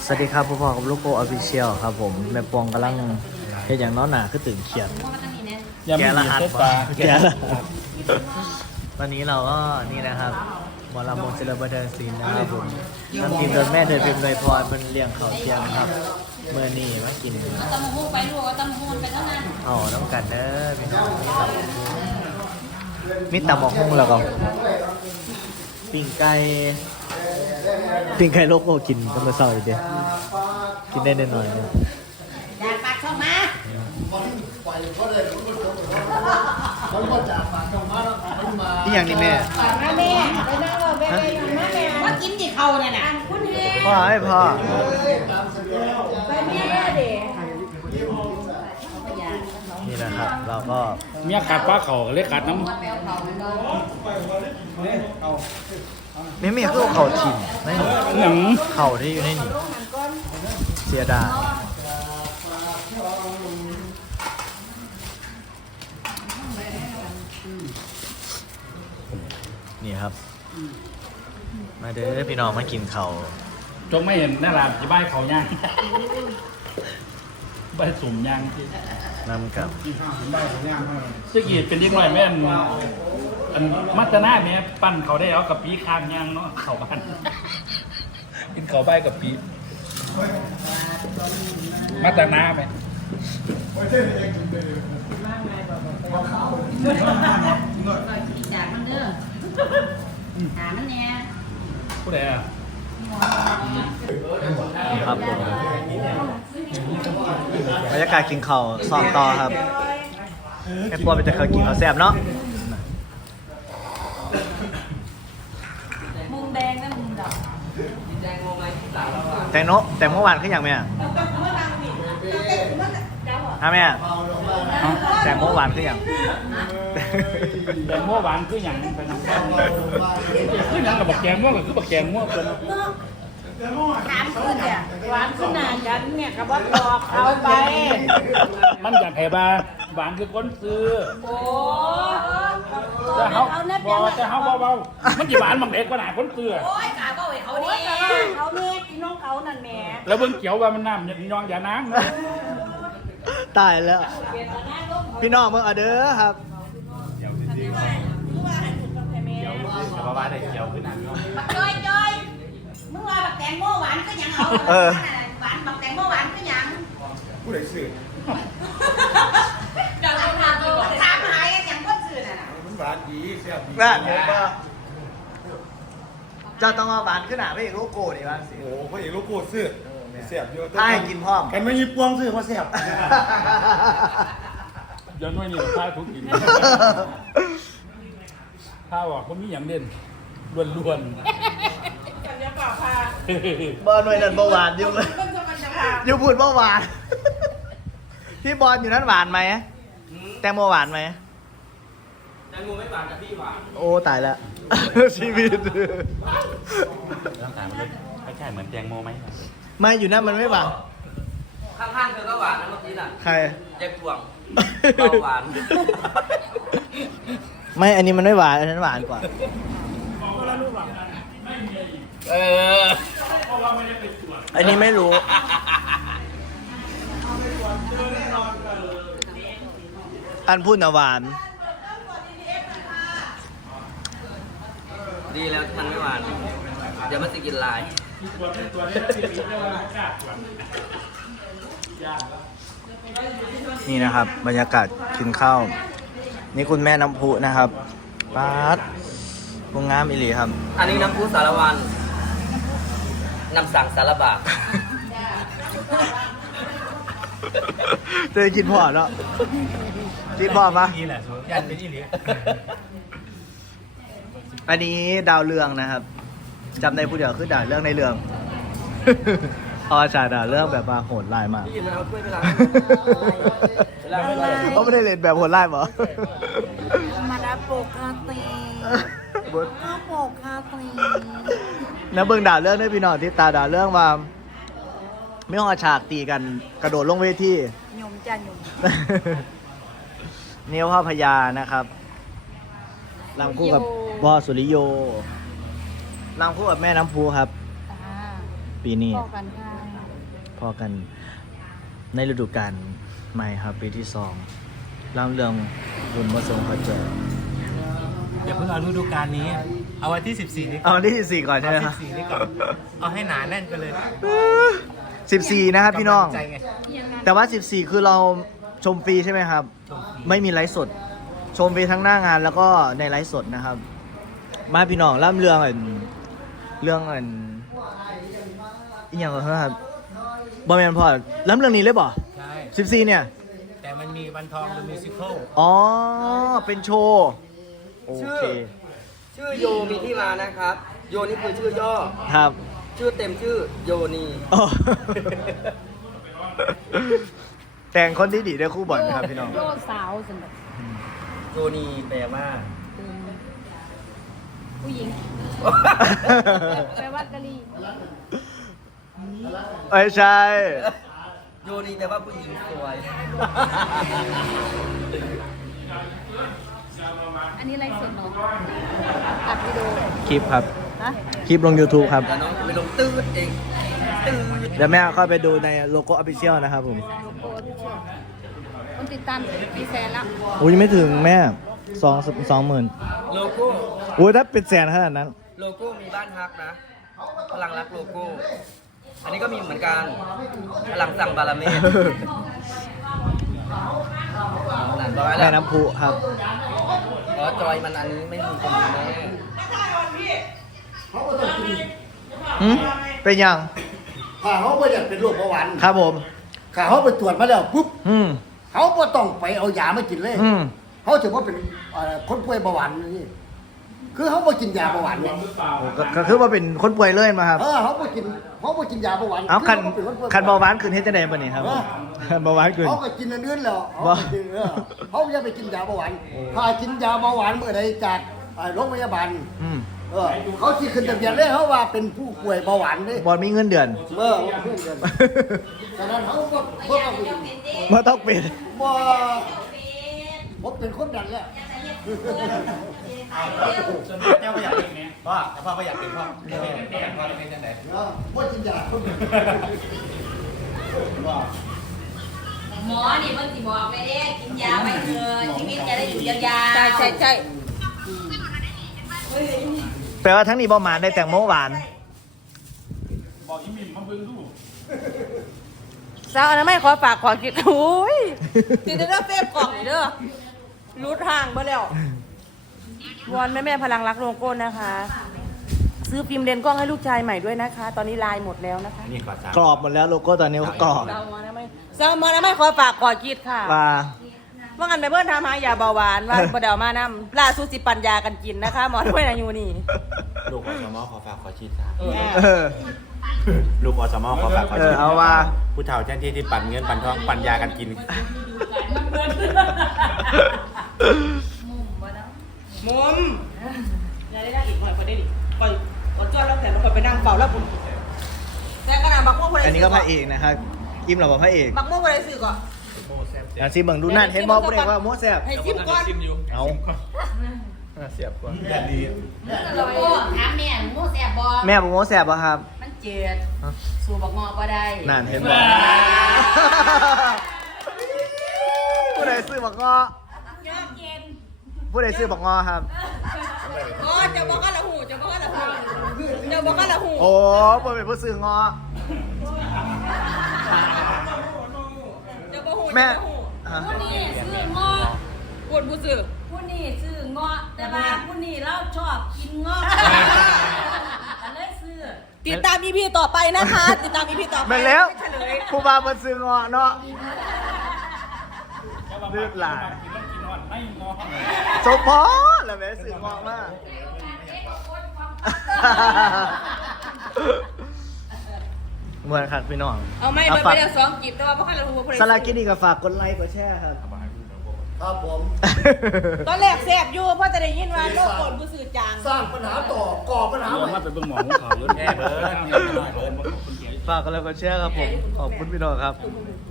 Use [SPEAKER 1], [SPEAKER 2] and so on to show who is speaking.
[SPEAKER 1] วัสดีครับพ่อพ่อกับลูกโก้ออฟฟิเชียลครับผมแม่ปองกำลังเฮ็ดอย่างน้อยหนาคือตื่นเขียนแกะรหัสแกะรหัสตอนนี้เราก็นี่นะครับหมอลำมนต์เจริญบันเทิงศิลป์นะครับผมทำทีมโดยแม่เดินพิมพ์โดยพรเป็นเลี้ยงเขาเทียมครับเมื่อนี่มากิน
[SPEAKER 2] ตำหูไปลูกตำหูไปเท่านั้น
[SPEAKER 1] อ๋อต้องกันเด้อพี่น้องมีตำหมกหุ้งแล้วก็ปิ้งไก่โลโก้กินก็มาเศร้าอีกเด้กินได้หน่อยๆเนี่ย
[SPEAKER 2] อยากปากเข้ามา
[SPEAKER 1] นี่อย่างนี้แม่
[SPEAKER 2] ปากมาแม่ไปนั่งรอแม่ไปนั่งมาแม่ว่ากินที่เขาเนี่ยนะคุณเฮ
[SPEAKER 1] พ่อให้พ่อ
[SPEAKER 2] ไปแม่เด็ก
[SPEAKER 1] นี่นะครับ เราก็
[SPEAKER 3] เมียกัดปลาเขาเรียกกัดน้ำ
[SPEAKER 1] ไม่มีคือเขาถิ่มไม่หนี
[SPEAKER 3] หนัง
[SPEAKER 1] เขาที่อยู่ในนี่เสียดายนี่ครับ มาเด้อพี่น้องมากินเขาว
[SPEAKER 3] จงไม่เห็นหน้าร้านจะใบายเขาย่างใบสุ่มย่างที่
[SPEAKER 1] นำกับ
[SPEAKER 3] สกีดเป็นเด็กน้อยแม่นอันมัตตนาเนี่ยปั้นเขาได้เอากับปีคางย่างเนาะเขาบ้านกินเขาใบกับปีมัตตนาไหม
[SPEAKER 2] อยากมันเด้อหามันเนี่ย
[SPEAKER 3] ผู้ใดอ่ะ
[SPEAKER 1] นี่ครับผมบรรยากาศกินเขาวซ้อมต่อครับไอ้ปวดมันจะเคยกินเขาวแซ่บเนาะ
[SPEAKER 2] มุมแดงและมุมดำ
[SPEAKER 1] แตงโนแต่เมื่อวานขึ้นอย่างแม่ฮะแม่แต่เมื่อวานขึ้นอย่าง
[SPEAKER 3] แต่มั่วหวานคืออย่างไปน้ำคืออย่างกับบักแกงมั่วก็คือบักแกงมั่วตัวนั้น
[SPEAKER 2] ถามขึ้นเนี่ยหวานขึ้นหนากันเนี่ยกับว่าหลอกเอาไป
[SPEAKER 3] มันอยากให้บาหวานคือคนซื้อ
[SPEAKER 2] โอ้
[SPEAKER 3] จะเขา
[SPEAKER 2] เอาเน็บ
[SPEAKER 3] บ
[SPEAKER 2] ยั
[SPEAKER 3] อง ก
[SPEAKER 2] ไง
[SPEAKER 3] จะเขาเบาๆมันกี่หวานบางเด็กกว่าหนาคนซื้อ
[SPEAKER 2] โอ้ยกาก็ไว้เขาดิเขาเน็บพี่น้องเขานั่นแหม่
[SPEAKER 3] แล้วเบิ่งเขียวว่ามันน้ำยองอย่าน้ำนะ
[SPEAKER 1] ตายแล้ว พี่น้องเมื่ออเด้อครับ
[SPEAKER 3] แต่ว่าได้เขียวขึ้นน้ำ
[SPEAKER 2] บักจอยมึงว่าบักแตงโมหวานก็ยังเอาหวานบักแตงโมหวานก็ยัง
[SPEAKER 4] ผู้ใดสื่อ
[SPEAKER 2] เดี๋ยวถามหายกันยังก็สื่อน่ะ
[SPEAKER 4] มันหวานดีแซ่บดี
[SPEAKER 1] นั่นเห็นปะเจ้าต้องเอาหวานขึ้นหนาไปอีกลูกโก้ดิบ้างสิ
[SPEAKER 4] โอ้โหพระเอกลูกโกดซื้อแซ่บเยอะ
[SPEAKER 1] ถ้าให้กินพร้อม
[SPEAKER 4] กันไม่มีปวงซื้อมาแซ่บ
[SPEAKER 3] ย้อนไว้นี่ข้าวทุกกินข้าวอ่ะมันมีอย่างเด่นล้วน
[SPEAKER 1] บอลหน่วยนั่นเบาหวานอยู่เลยอยู่พูดเบาหวาน พี่บอลอยู่นั้นหวานไหมแตงโมหวานไหมแตงโมไม่หวานกับพี่หวานโอ้ตายแล้ว ชีวิต
[SPEAKER 3] ร่างกายมันคล้ายๆเหมือนแตงโมไหม
[SPEAKER 1] ไม่อยู่นั่นมันไม่หวาน
[SPEAKER 5] ข้างๆเธอก็หวานนะเมื่อกี้น่ะ
[SPEAKER 1] ใคร
[SPEAKER 5] แยกถ่วงเบาหวาน
[SPEAKER 1] ไม่อันนี้มันไม่หวานอันนั้นหวานกว่า
[SPEAKER 5] เออ
[SPEAKER 1] อันนี้ไม่รู้ อันพูดนะหวาน
[SPEAKER 5] ดีแล้วที่มันไม่หวาน เดี๋ยวมันจะกินลาย
[SPEAKER 1] นี่นะครับ บรรยากาศกินข้าว นี่คุณแม่น้ำพุนะครับป๊าดวงงามอิลีครับ
[SPEAKER 5] อันนี้น้ำพุสารวันน้ำสั่งสารบาป
[SPEAKER 1] เธอกินพ่อเนาะกินพ่อปะ
[SPEAKER 3] นี่แหละสุดยันเป็นที่เหลือ
[SPEAKER 1] อันนี้ดาวเรืองนะครับจำในผู้เดียวคือดาวเรื่องในเรื่อง พออาจารย์ดาวเรื่องแบบมาโหดร้ายมาก
[SPEAKER 5] พี่ยินมันเอาถ้วยไปล้าง
[SPEAKER 1] เขาไม่ได้เล่นแบบโหดร้ายเหรอ
[SPEAKER 2] มาดาปกติ
[SPEAKER 1] บท
[SPEAKER 2] ข้าวปกคาตี
[SPEAKER 1] นะเบิ่งดาวเรื่องด้วยพี่น้องที่ตาดาวเรื่องว่าไม่ห้องอาฉากตีกันกระโดดลงเวที
[SPEAKER 2] หยุ่มจ้ะหยุ่ม
[SPEAKER 1] เนียวพ่อพญานะครับรำคู่กับวอสุริโยรำคู่กับแม่น้ำพูครับ ปีนี้
[SPEAKER 2] บอกกันค่ะ
[SPEAKER 1] พอกันในฤดูกาลใหม่ครับปีที่2ล่ำเรื่องบุญมาทรงพระเจ้า
[SPEAKER 6] อย่าเพิ่งเอาฤดูกาลนี้ เอาวันที่ 14 นี้ก่อน
[SPEAKER 1] เอาวันที่14ก่อนใช่ไหมครับ
[SPEAKER 6] 14 นี้ก่อน เอาให้หนาแน่นไปเลย
[SPEAKER 1] 14นะครับพี่น้อง
[SPEAKER 6] กำลัใจไง
[SPEAKER 1] แต่ว่า14คือเราชมฟรีใช่ไหมครับ
[SPEAKER 6] ชมฟรี
[SPEAKER 1] ไม่มีไลฟ์สด ชมฟรีทั้งหน้างานแล้วก็ในไลฟ์สดนะครับ มาพี่น้องล่ำเรื่องอีกอย่างก็ครับบอแมนพอล่ำเรื่องนี้เลยบ่
[SPEAKER 6] ใช่
[SPEAKER 1] 14เนี่ย
[SPEAKER 6] แต่มันมีวันทองดูมิวสิควล
[SPEAKER 1] อ๋อ เป็นโชว์ โอเค
[SPEAKER 5] ชื่อโยมีที่มานะครับ โยนี่คือชื่อย่อ
[SPEAKER 1] ครับ
[SPEAKER 5] ชื่อเต็มชื่อโยนี
[SPEAKER 1] อ๋อ แต่งคนที่ดีได้คู่บอลนะครับพี่น้อง
[SPEAKER 2] โยสาวสำหรับ
[SPEAKER 5] โยนีแปลว่า
[SPEAKER 2] ผู้หญิงแปลว่ากะลี
[SPEAKER 1] ไม่ใช่
[SPEAKER 5] โยนีแปลว่าผู้หญิงสวย
[SPEAKER 2] อันนี้ไลฟ์สดเนาะอัดวิดีโอ
[SPEAKER 1] คลิปครับ
[SPEAKER 2] ฮะ
[SPEAKER 1] คลิปลง YouTube ครับ
[SPEAKER 5] แต่น้องจะไปลงตื้อเองตื้อ
[SPEAKER 1] เดี๋ยวแม่เข้าไปดูในโลโก้ออฟฟิเชียลนะครับผม
[SPEAKER 2] โลโก้ที่เชื่อคนติดตามกี่แสนแล้ว
[SPEAKER 1] อุ้ยไม่ถึงแม่20,000
[SPEAKER 5] โลโก้
[SPEAKER 1] อุ้ยถ้าเป็นแสนขนาดนั้น
[SPEAKER 5] โลโก้มีบ้านฮักนะ พลังรักโลโก้ อันนี้ก็มีเหมือนกัน พลังสั่งบารมีนั่นประมาณ
[SPEAKER 1] แม่
[SPEAKER 5] นั้น
[SPEAKER 1] น้ำพุครับ
[SPEAKER 5] อ๋อจอยมันอันนี้ไม่มีคนดูแม่
[SPEAKER 1] หืมเป็นยัง
[SPEAKER 4] ถ้าเขาไม่อยากเป็นโรคเบาหวาน
[SPEAKER 1] ครับผม
[SPEAKER 4] ถ้าเขาไปตรวจมาแล้วปุ๊บ
[SPEAKER 1] อืม
[SPEAKER 4] เขาก็ต้องไปเอายามากินเลย
[SPEAKER 1] อืม
[SPEAKER 4] เขาถือว่าเป็นคนป่วยเบาหวานนี่คือเขาไม่กินยาเบาหวานเนี่ย
[SPEAKER 1] โอ้ก็คือว่าเป็นคนป่วยเลยมาครับ
[SPEAKER 4] เขาไม่กินยาเบาหวาน
[SPEAKER 1] เอาคัน
[SPEAKER 4] คือขเป็นป่วย
[SPEAKER 1] คันเบาหวานขึ้นเฮ็ดจังได๋บ่นี่ครับคันเบาหวานขึ้น
[SPEAKER 4] เขาก็กินอันอื่นแล้ว
[SPEAKER 1] บ่
[SPEAKER 4] เขาไม่ได้ไปกินยาเบาหวานถ้ากินยาเบาหวานเมื่อใดจากโรงพยาบาล
[SPEAKER 1] อืม
[SPEAKER 4] เขาที่ขึ้นทะเบียนเลยเขาว่าเป็นผู้ป่วยเบาหวานเลย
[SPEAKER 1] บอลมีเงินเดือน
[SPEAKER 4] เมื่อเพื่อนกันฉะนั้นเขาก็ต้อง
[SPEAKER 1] บ่ต้องเป็น
[SPEAKER 4] บ่ผมเป็นคนดันแล้ว
[SPEAKER 3] เจ้าก็อยากเป็นไงพ่อแต่พ่อก็อยากเป็นพ่อพ่อเป็นยังไง
[SPEAKER 4] บ่กินยา
[SPEAKER 2] หมอนี่เพิ่นสิบอกไปเด้กินยาไว้เถอะชีวิตจะได้อยู่ยาวๆใช่
[SPEAKER 1] แปลว่าทั้งนี้บ่หมานได้แตงโมหวาน
[SPEAKER 3] บอกอีมิมมาเบิ่งดู
[SPEAKER 7] สาวอนามัยขอฝากขอคิดโอ้ยติดเด้อเฟซกล่องนี่เด้อรูดห่างบ่แล้ววอนแม่พลังรักโลโก้นะคะ ซื้อฟิล์มเลนส์กล้องให้ลูกชายใหม่ด้วยนะคะ ตอนนี้ลายหมดแล้วนะคะ
[SPEAKER 6] นี่ขอสาม
[SPEAKER 1] กรอบหมดแล้วโลโก้ตอนนี้ก็กรอบ
[SPEAKER 7] สาวอนามัยขอฝากขอคิดค่ะ
[SPEAKER 1] ว่า
[SPEAKER 7] ว่างันไปเพิ่นทำหายาเบาหวานว่าบ่เดเอามานำล่าสุดสิปัญญากันกินนะคะ หมอด้วยนะอยู่นี่
[SPEAKER 6] ลูกอสมขอฝากขอชีดครับ
[SPEAKER 1] เออ
[SPEAKER 6] ลูกอสมขอฝากขอชีด
[SPEAKER 1] เอาว่า
[SPEAKER 6] ผู้เฒ่าเจ้าที่ที่ปั่นเงินปั่นทองปั่นยากันกิน
[SPEAKER 7] มุมอย่าได้นั่งอีกหน่อยก็ได้ดิก่อนจ้วนแล้วแต่เราไปนั่งเฝ้าแล้วคุณแต่ขนาดบักม่วงคนใด
[SPEAKER 1] อันนี้ก็พระเอกนะครับอิ่มหรอพระเอก
[SPEAKER 7] บักม่วงคนใดซื้อก่อน
[SPEAKER 1] อ่ะซิเบิ่งดูนั่นเห็นบ่ผู้ใดว่าโมแซ่บ
[SPEAKER 7] ให้ซิมก่อน
[SPEAKER 1] เอา
[SPEAKER 6] เสียบกว่า
[SPEAKER 2] โลโก้ถามแม่หมูแซ่บบ่
[SPEAKER 1] แม่บ่โมแซ่บบ่ครับ
[SPEAKER 2] มันเจ็ดสู่บักงอบ่ได้
[SPEAKER 1] นั่นเห็นบ่ผู้ใดซื้อบักงอย
[SPEAKER 2] อดเย็น
[SPEAKER 1] ผู้ใดซื้อบักงอครับ
[SPEAKER 7] อ๋อจะบอกกันละหูจะบอกกันละหูจะบอกกันละหู
[SPEAKER 1] โอ้บ่เป็นผู้ซื้องอ
[SPEAKER 7] จะบอกหู
[SPEAKER 1] แม่
[SPEAKER 7] จะบอกหู
[SPEAKER 1] อ่ะ
[SPEAKER 2] ผู้นี่ซื้อเงาะ
[SPEAKER 7] ปวดผู้ซื้อ
[SPEAKER 2] ผู้นี่ซื้อเงาะแต่ว่าผู้นี่เราชอบกินเงาะก็เลยซื้อ
[SPEAKER 7] ติดตาม EP ต่อไปนะคะ ติดตาม EP ต่อไป
[SPEAKER 1] แม่นแล้ว
[SPEAKER 7] เฉลย
[SPEAKER 1] ผู้บ่าวมันซื้องอเนาะเลือดหลาย
[SPEAKER 3] กินแล้วกินวันไม่งอ
[SPEAKER 1] สมพอแล้วแม่ซื้องอมากเหมือนครับพี่น้อง
[SPEAKER 7] เอาไม่
[SPEAKER 1] ฝาก
[SPEAKER 7] ไปเดี๋ยว2กีบแต่ว่าบ่คันละหูบ่
[SPEAKER 1] สลากินดีก็ฝากกดไลค์กดแชร์ครับ
[SPEAKER 4] ครับผม
[SPEAKER 7] ตอนแรกแซ่บอยู่เพราะจะได้ยินว่าโลกคนผู้ซื้อจาง
[SPEAKER 4] สร้างปัญหาต่อก่อปัญหา
[SPEAKER 3] เอา
[SPEAKER 4] ใหม่
[SPEAKER 3] มาไปเบิ่งหมอของเขาเลยแค่เบิร์ดเบิร์ด
[SPEAKER 1] ฝากกันแล้วกดแชร์ครับผม ขอบคุณพี่น้องครับ
[SPEAKER 7] เ